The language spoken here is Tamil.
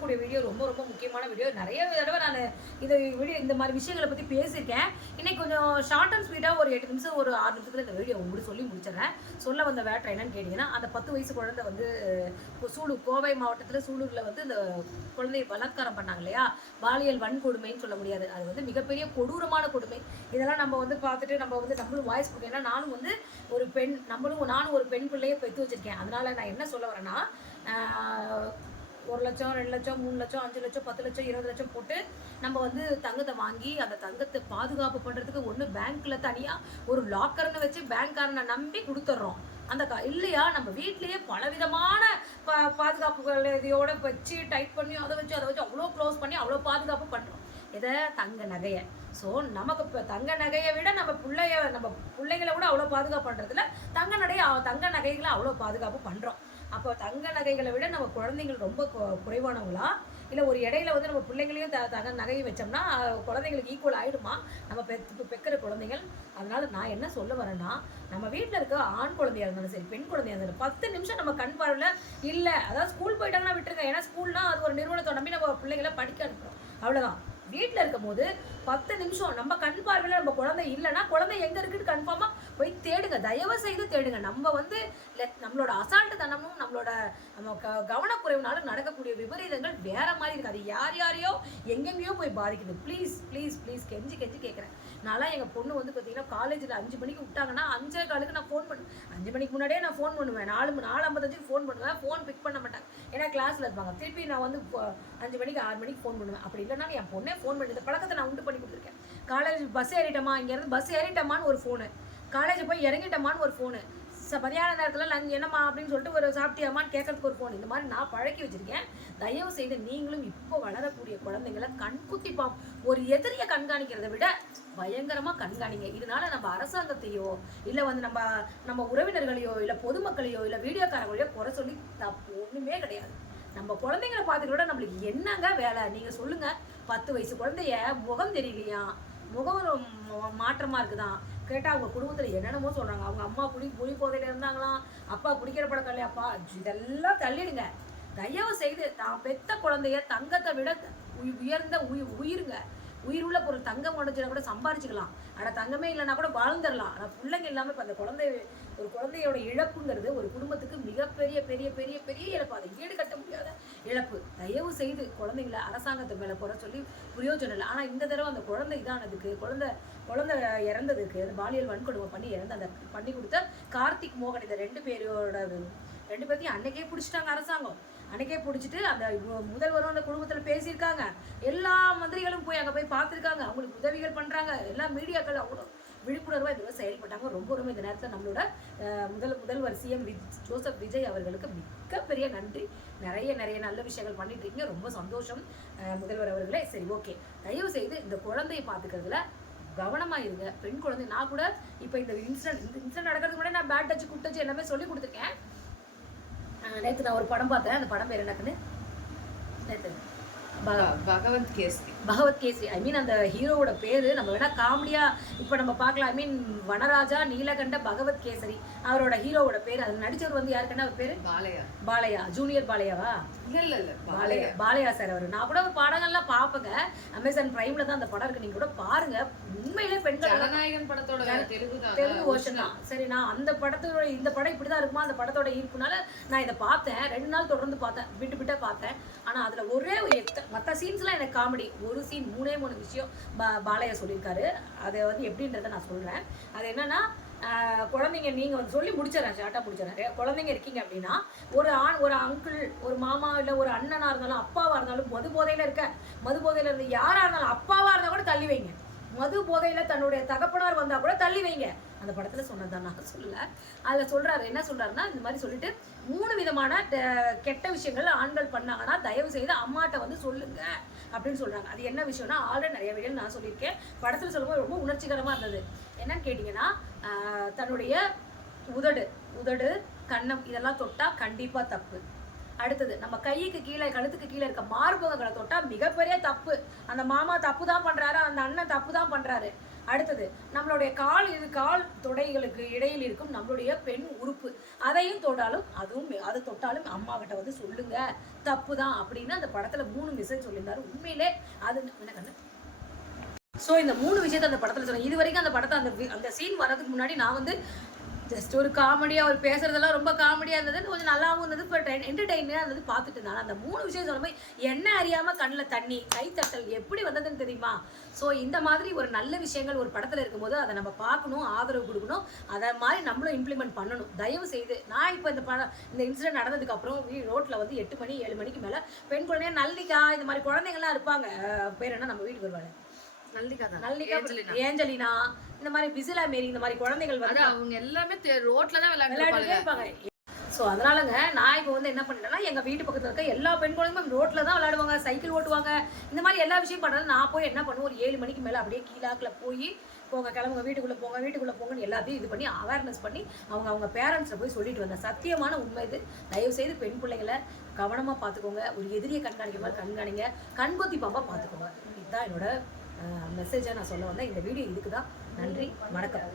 பேசக்கூடிய வீடியோ ரொம்ப ரொம்ப முக்கியமான வீடியோ. நிறைய தடவை நான் இந்த வீடியோ இந்த மாதிரி விஷயங்களை பற்றி பேசியிருக்கேன். இன்னைக்கு கொஞ்சம் ஷார்ட் அண்ட் ஸ்வீட்டாக ஒரு 8 நிமிஷம் ஒரு 6 நிமிஷத்தில் இந்த வீடியோ உங்களுக்கு சொல்லி முடிச்சிடறேன். சொல்ல வந்த வேட்டை என்னன்னு கேட்டிங்கன்னா, அந்த 10 வயசு குழந்தை வந்து சூலூர் கோவை மாவட்டத்தில் சூலூரில் வந்து இந்த குழந்தையை பலாத்காரம் பண்ணாங்க இல்லையா, பாலியல் வன்கொடுமைன்னு சொல்ல முடியாது, அது வந்து மிகப்பெரிய கொடூரமான கொடுமை. இதெல்லாம் நம்ம வந்து பார்த்துட்டு நம்ம வந்து நம்மளும் வாய்ஸ் கொடுக்கணும். ஏன்னா நானும் வந்து ஒரு பெண், நானும் ஒரு பெண் பிள்ளையை பெற்று வச்சிருக்கேன். அதனால நான் என்ன சொல்ல வரேன்னா, 1 லட்சம் 2 லட்சம் 3 லட்சம் 5 லட்சம் 10 லட்சம் 20 லட்சம் போட்டு நம்ம வந்து தங்கத்தை வாங்கி அந்த தங்கத்தை பாதுகாப்பு பண்ணுறதுக்கு ஒன்று பேங்க்கில் தனியாக ஒரு லாக்கர்னு வச்சு பேங்க்காரனை நம்பி கொடுத்துட்றோம். அந்த இல்லையா நம்ம வீட்லேயே பலவிதமான பாதுகாப்புகள் இதையோட வச்சு டைட் பண்ணி அதை வச்சு அவ்வளோ க்ளோஸ் பண்ணி அவ்வளோ பாதுகாப்பு பண்ணுறோம். இதை தங்க நகையை. ஸோ நமக்கு இப்போ தங்க நகையை விட நம்ம பிள்ளைங்களை விட அவ்வளோ பாதுகாப்பு பண்ணுறதுல தங்க நகைகளை அவ்வளோ பாதுகாப்பு பண்ணுறோம். அப்போ தங்க நகைகளை விட நம்ம குழந்தைங்கள் ரொம்ப குறைவானவங்களா, இல்லை ஒரு இடையில வந்து நம்ம பிள்ளைங்களையும் தங்க நகையை வச்சோம்னா குழந்தைங்களுக்கு ஈக்குவல் ஆகிடுமா நம்ம பெக்கிற குழந்தைகள்? அதனால நான் என்ன சொல்ல வரேன்னா, நம்ம வீட்டில் இருக்க ஆண் குழந்தையா இருந்தாலும் சரி, பெண் குழந்தையா இருந்தாலும் 10 நிமிஷம் நம்ம கண் பார்வையில் இல்லை, அதாவது ஸ்கூல் போயிட்டாங்கன்னா விட்டுருங்க. ஏன்னா ஸ்கூல்னா அது ஒரு நிறுவனத்தை நம்பி நம்ம பிள்ளைங்களை படிக்க அனுப்புகிறோம், அவ்வளோதான். வீட்டில் இருக்கும் போது 10 நிமிஷம் நம்ம கண் பார்வையில் நம்ம குழந்தை இல்லைன்னா குழந்தை எங்கே இருக்குன்னு கன்ஃபார்மாக போய் தேடுங்க, தயவு செய்து தேடுங்க. நம்ம வந்து நம்மளோட அசால்ட்டு தனமும் நம்ம கவனக்குறைவுனாலும் நடக்கக்கூடிய விபரீதங்கள் வேற மாதிரி இருக்குது. அது யாரையோ எங்கெங்கேயோ போய் பாதிக்குது. ப்ளீஸ் ப்ளீஸ் ப்ளீஸ் கெஞ்சி கேட்குறேன். நான்லாம் எங்கள் பொண்ணு வந்து பார்த்தீங்கன்னா காலேஜில் 5 மணிக்கு விட்டாங்கன்னா 5:15 நான் ஃபோன் பண்ணுவேன். 5 மணிக்கு முன்னாடியே நான் ஃபோன் பண்ணுவேன். 4:55 ஃபோன் பண்ணுவேன். ஃபோன் பிக் பண்ண மாட்டாங்க, ஏன்னா கிளாஸில் இருப்பாங்க. திருப்பி நான் வந்து 5 மணிக்கு 6 மணிக்கு ஃபோன் பண்ணுவேன். அப்படி இல்லைன்னா என் பொண்ணே ஃபோன் பண்ணி இந்த பழக்கத்தை நான் உண்டு பண்ணி கொடுத்துருக்கேன். காலேஜ் பஸ் ஏறிட்டோமா, இங்கேருந்து பஸ் ஏறிட்டோமான்னு ஒரு ஃபோனு, காலேஜ் போய் இறங்கிட்டோமான்னு ஒரு ஃபோனு, மதியான நேரத்தில் லஞ்ச் என்னம்மா அப்படின்னு சொல்லிட்டு ஒரு சாப்பிட்டியாமான்னு கேட்கறதுக்கு ஒரு ஃபோன். இந்த மாதிரி நான் பழக்கி வச்சுருக்கேன். தயவு செய்து நீங்களும் இப்போ வளரக்கூடிய குழந்தைங்களை கண்குத்தி ஒரு எதிரியை கண்காணிக்கிறத விட பயங்கரமாக கண்காணிங்க. இதனால நம்ம அரசாங்கத்தையோ இல்லை வந்து நம்ம உறவினர்களையோ இல்லை பொதுமக்களையோ இல்லை வீடியோக்காரங்களையோ குறை சொல்லி தப்பு ஒன்றுமே கிடையாது. நம்ம குழந்தைங்களை பார்த்துக்கூட நம்மளுக்கு என்னங்க வேலை நீங்கள் சொல்லுங்கள். 10 வயசு குழந்தைய முகம் தெரியலையா, முகம் மாற்றமாக இருக்குதான் கேட்டால் அவங்க குடும்பத்தில் என்னென்னமோ சொல்கிறாங்க. அவங்க அம்மா குடி போதையில் இருந்தாங்களாம், அப்பா குடிக்கிற பழக்கம் இல்லையாப்பா, இதெல்லாம் தள்ளிடுங்க. தயவு செய்து தான் பெத்த குழந்தைய தங்கத்தை விட உயர்ந்த உயிருங்க, உயிருள்ள பொருள். தங்கம் உடஞ்சினா கூட சம்பாரிச்சுக்கலாம், ஆனால் தங்கமே இல்லைன்னா கூட வாழ்ந்துடலாம். ஆனால் பிள்ளைங்க இல்லாமல் இப்போ அந்த ஒரு குழந்தையோட இழப்புங்கிறது ஒரு குடும்பத்துக்கு மிகப்பெரிய பெரிய பெரிய பெரிய இழப்பு, அதை ஈடுகட்ட முடியாத இழப்பு. தயவு செய்து குழந்தைங்களை அரசாங்கத்தை மேலே குறை சொல்லி பிரயோஜனம் இல்லை. ஆனால் இந்த தடவை அந்த குழந்தை இதானதுக்கு, குழந்தை இறந்ததுக்கு, அந்த பாலியல் வன்கொடுமை பண்ணி கொடுத்த கார்த்திக் மோகன், இந்த 2 பேர்த்தையும் அன்னைக்கே பிடிச்சிட்டாங்க அரசாங்கம். அன்னைக்கே பிடிச்சிட்டு அந்த முதல்வரும் அந்த குடும்பத்தில் பேசியிருக்காங்க. எல்லா மந்திரிகளும் போய் அங்கே போய் பார்த்துருக்காங்க, அவங்களுக்கு உதவிகள் பண்ணுறாங்க. எல்லா மீடியாக்கள் அவ்வளோ விழிப்புணர்வாக இதெல்லாம் செயல்பட்டாங்க. ரொம்ப ரொம்ப இந்த நேரத்தில் நம்மளோட முதல்வர் சிஎம் ஜோசப் விஜய் அவர்களுக்கு மிகப்பெரிய நன்றி. நிறைய நல்ல விஷயங்கள் பண்ணிட்டு இருக்கீங்க, ரொம்ப சந்தோஷம் முதல்வர் அவர்களே. சரி, ஓகே. தயவு செய்து இந்த குழந்தையை பார்த்துக்கிறதுல கவனமாக இருங்க. பெண் குழந்தை நான் கூட இப்போ இந்த இன்சிடென்ட் நடக்கிறதுக்கு முன்னாடி நான் பேட் டச் குட் டச் எல்லாமே சொல்லி கொடுத்துருக்கேன். நேற்று நான் ஒரு படம் பார்த்தேன். அந்த படம் பேர் என்னக்குன்னு நேற்று பகவத் கேசரி. ஐ மீன் அந்த ஹீரோவோட பேரு நம்ம வேணா காமெடியா இப்போ நம்ம பார்க்கலாம். ஐ மீன் வனராஜா நீலகண்ட பகவத் கேசரி அவரோட ஹீரோவோட பேர். அதில் நடிச்சவர் வந்து யாருக்குன்னா அவர் பேரு பாலையா, ஜூனியர் பாலையாவா? இல்ல பாலையா சார். அவர் நான் கூட படங்கள்லாம் பார்ப்பேங்க, அமேசான் பிரைம்ல தான் அந்த படம் இருக்கு, நீங்க கூட பாருங்க. உண்மையிலே பெண்கள் ஜனநாயகன் படத்தோட தெலுங்கு வெர்ஷன் தான். சரி, நான் அந்த படத்தோட இந்த படம் இப்படிதான் இருக்குமா, அந்த படத்தோட ஈர்ப்புனால நான் இதை பார்த்தேன். 2 நாள் தொடர்ந்து பார்த்தேன், விட்டு பார்த்தேன். ஆனா அதுல ஒரே மற்ற சீன்ஸ்லாம் எனக்கு காமெடி. ஒரு சீன் 3 விஷயம் பாலையா சொல்லியிருக்காரு. அதை வந்து எப்படின்றத நான் சொல்றேன். அது என்னன்னா, குழந்தைங்க நீங்கள் வந்து சொல்லி முடிச்சிடறேன், ஷார்ட்டாக முடிச்சிடறேன். குழந்தைங்க இருக்கீங்க அப்படின்னா ஒரு அங்கிள், ஒரு மாமா, இல்லை ஒரு அண்ணனாக இருந்தாலும் அப்பாவாக இருந்தாலும் மது போதையில் இருந்து யாராக இருந்தாலும் அப்பாவாக இருந்தால் கூட தள்ளி வைங்க. மது போதையில் தன்னுடைய தகப்பனார் வந்தால் கூட தள்ளி வைங்க. அந்த படத்தில் சொன்னதான், நான் சொல்லலை. அதில் சொல்கிறாரு, என்ன சொல்கிறாருன்னா, இந்த மாதிரி சொல்லிட்டு 3 விதமான கெட்ட விஷயங்கள் ஆண்கள் பண்ணாங்கன்னா தயவு செய்து அம்மாட்ட வந்து சொல்லுங்க அப்படின்னு சொல்கிறாங்க. அது என்ன விஷயம்னா, ஆல்ரெடி நிறைய வீடியோ நான் சொல்லியிருக்கேன். படத்தில் சொல்லும்போது ரொம்ப உணர்ச்சிகரமாக இருந்தது. என்னன்னு கேட்டிங்கன்னா, தன்னுடைய உதடு கன்னம் இதெல்லாம் தொட்டால் கண்டிப்பாக தப்பு. அடுத்தது நம்ம கைக்கு கீழே கழுத்துக்கு கீழே இருக்க மார்பகங்களை தொட்டால் மிகப்பெரிய தப்பு. அந்த மாமா தப்பு தான் பண்ணுறாரு, அந்த அண்ணன் தப்பு தான் பண்ணுறாரு. அடுத்தது நம்மளுடைய கால் தொடைகளுக்கு இடையில் இருக்கும் நம்மளுடைய பெண் உறுப்பு, அதையும் தொட்டாலும் அதை தொட்டாலும் அம்மா கிட்ட வந்து சொல்லுங்க, தப்பு தான் அப்படின்னு அந்த படத்துல 3 மெசேஜ் சொல்லியிருந்தாரு. உண்மையிலே அது என்ன கண்ணு. ஸோ இந்த 3 விஷயத்த அந்த படத்தில் சொன்னேன். இது வரைக்கும் அந்த படத்தை அந்த சீன் வர்றதுக்கு முன்னாடி நான் வந்து ஜஸ்ட் ஒரு காமெடியாக அவர் பேசுறதெல்லாம் ரொம்ப காமெடியாக இருந்தது, கொஞ்சம் நல்லாவும் இருந்தது, பட் என்டர்டெயினாக இருந்தது பார்த்துட்டு இருந்தாலும் அந்த 3 விஷயம் சொல்லும்போது என்ன அறியாமல் கண்ணில் தண்ணி, கைத்தட்டல் எப்படி வந்ததுன்னு தெரியுமா? ஸோ இந்த மாதிரி ஒரு நல்ல விஷயங்கள் ஒரு படத்தில் இருக்கும்போது அதை நம்ம பார்க்கணும், ஆதரவு கொடுக்கணும், அதை மாதிரி நம்மளும் இம்ப்ளிமெண்ட் பண்ணணும். தயவு செய்து நான் இப்போ இந்த இன்சிடென்ட் நடந்ததுக்கப்புறம் ரோட்டில் வந்து 8 மணி 7 மணிக்கு மேலே பெண் குழந்தைங்க நல்லிக்கா இந்த மாதிரி குழந்தைங்கள்லாம் இருப்பாங்க. பேர் என்ன நம்ம வீட்டுக்கு வருவாங்க நல்லிக்கா, ஏஞ்சலினா, இந்த மாதிரி விசிலா மேரி, இந்த மாதிரி குழந்தைகள் வந்து அவங்க எல்லாமே ரோட்ல தான் விளையாடிட்டே இருப்பாங்க. ஸோ அதனாலங்க நான் இப்போ வந்து என்ன பண்ணிட்டேன்னா எங்கள் வீட்டு பக்கத்தில் இருக்க எல்லா பெண் குழந்தைங்களும் ரோட்டில் தான் விளையாடுவாங்க, சைக்கிள் ஓட்டுவாங்க, இந்த மாதிரி எல்லா விஷயம் பண்ணுறது. நான் போய் என்ன பண்ணுவேன், ஒரு 7 மணிக்கு மேலே அப்படியே கீழாக்கில் போய் போங்க கிளம்புங்க வீட்டுக்குள்ளே போங்கன்னு எல்லாத்தையும் இது பண்ணி அவேர்னஸ் பண்ணி அவங்க பேரண்ட்ஸில் போய் சொல்லிட்டு வந்தேன். சத்தியமான உண்மை இது. தயவுசெய்து பெண் பிள்ளைங்களை கவனமாக பார்த்துக்கோங்க, ஒரு எதிரியை கண்காணிக்க மாதிரி கண்காணிங்க, கண்கொத்தி பாம்பாக பார்த்துக்கோங்க. இதுதான் என்னோட மெசேஜாக நான் சொல்ல வந்தேன். இந்த வீடியோ இதுக்கு தான். நன்றி, வணக்கம்.